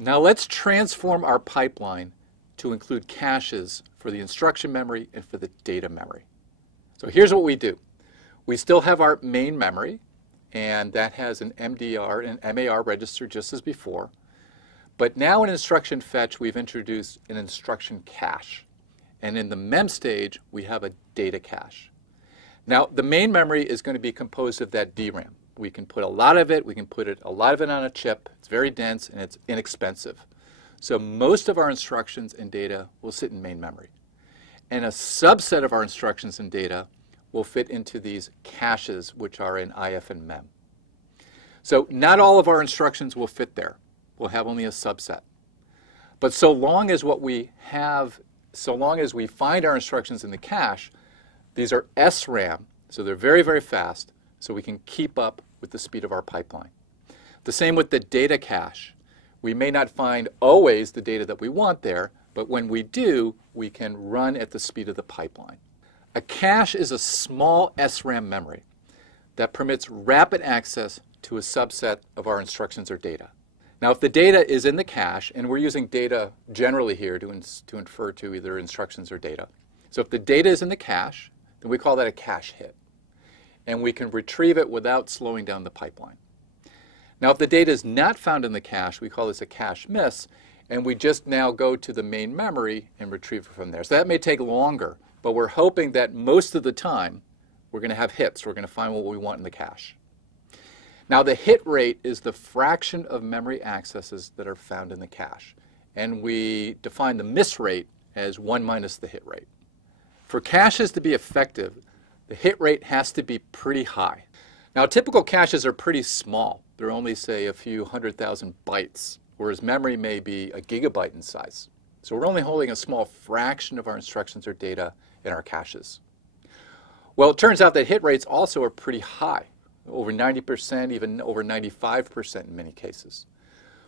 Now let's transform our pipeline to include caches for the instruction memory and for the data memory. So here's what we do. We still have our main memory, and that has an MDR and MAR register just as before. But now in instruction fetch, we've introduced an instruction cache. And in the mem stage, we have a data cache. Now, the main memory is going to be composed of that DRAM. We can put a lot of it. We can put a lot of it on a chip. It's very dense, and it's inexpensive. So most of our instructions and data will sit in main memory. And a subset of our instructions and data will fit into these caches, which are in IF and mem. So not all of our instructions will fit there. We'll have only a subset. But so long as we find our instructions in the cache, these are SRAM, so they're very, very fast, so we can keep up with the speed of our pipeline. The same with the data cache. We may not find always the data that we want there, but when we do, we can run at the speed of the pipeline. A cache is a small SRAM memory that permits rapid access to a subset of our instructions or data. Now, if the data is in the cache, and we're using data generally here to infer to either instructions or data. So if the data is in the cache, then we call that a cache hit. And we can retrieve it without slowing down the pipeline. Now, if the data is not found in the cache, we call this a cache miss, and we just now go to the main memory and retrieve it from there. So that may take longer, but we're hoping that most of the time we're going to have hits. We're going to find what we want in the cache. Now, the hit rate is the fraction of memory accesses that are found in the cache. And we define the miss rate as 1 minus the hit rate. For caches to be effective, the hit rate has to be pretty high. Now, typical caches are pretty small. They're only, say, a few 100,000 bytes, whereas memory may be a gigabyte in size. So we're only holding a small fraction of our instructions or data in our caches. Well, it turns out that hit rates also are pretty high, over 90%, even over 95% in many cases.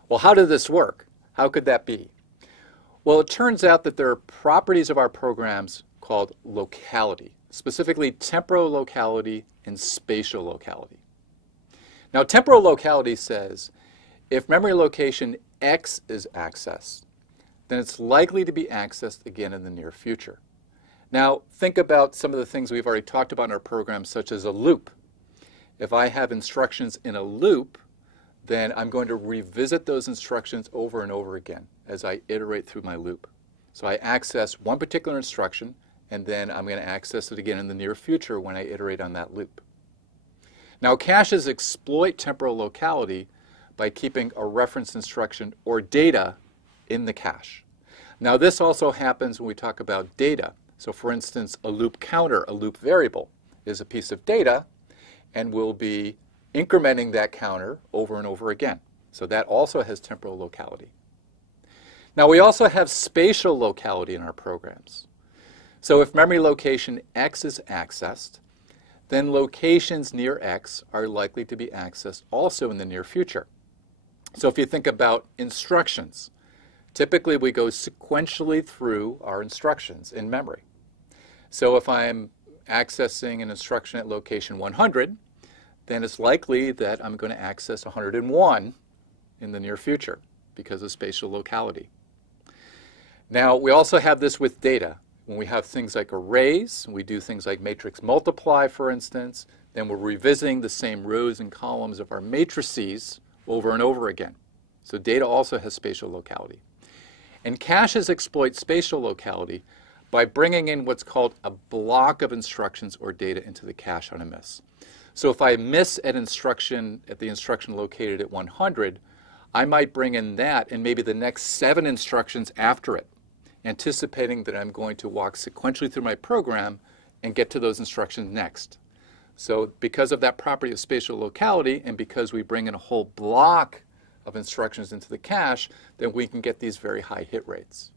Well, how did this work? How could that be? Well, it turns out that there are properties of our programs called locality, specifically temporal locality and spatial locality. Now, temporal locality says if memory location X is accessed, then it's likely to be accessed again in the near future. Now, think about some of the things we've already talked about in our program, such as a loop. If I have instructions in a loop, then I'm going to revisit those instructions over and over again as I iterate through my loop. So I access one particular instruction, and then I'm going to access it again in the near future when I iterate on that loop. Now, caches exploit temporal locality by keeping a reference instruction or data in the cache. Now, this also happens when we talk about data. So, for instance, a loop counter, a loop variable, is a piece of data, and we'll be incrementing that counter over and over again. So that also has temporal locality. Now, we also have spatial locality in our programs. So if memory location X is accessed, then locations near X are likely to be accessed also in the near future. So if you think about instructions, typically we go sequentially through our instructions in memory. So if I'm accessing an instruction at location 100, then it's likely that I'm going to access 101 in the near future because of spatial locality. Now, we also have this with data. When we have things like arrays, we do things like matrix multiply, for instance, then we're revisiting the same rows and columns of our matrices over and over again. So data also has spatial locality. And caches exploit spatial locality by bringing in what's called a block of instructions or data into the cache on a miss. So if I miss at the instruction located at 100, I might bring in that and maybe the next 7 instructions after it, anticipating that I'm going to walk sequentially through my program and get to those instructions next. So because of that property of spatial locality, and because we bring in a whole block of instructions into the cache, then we can get these very high hit rates.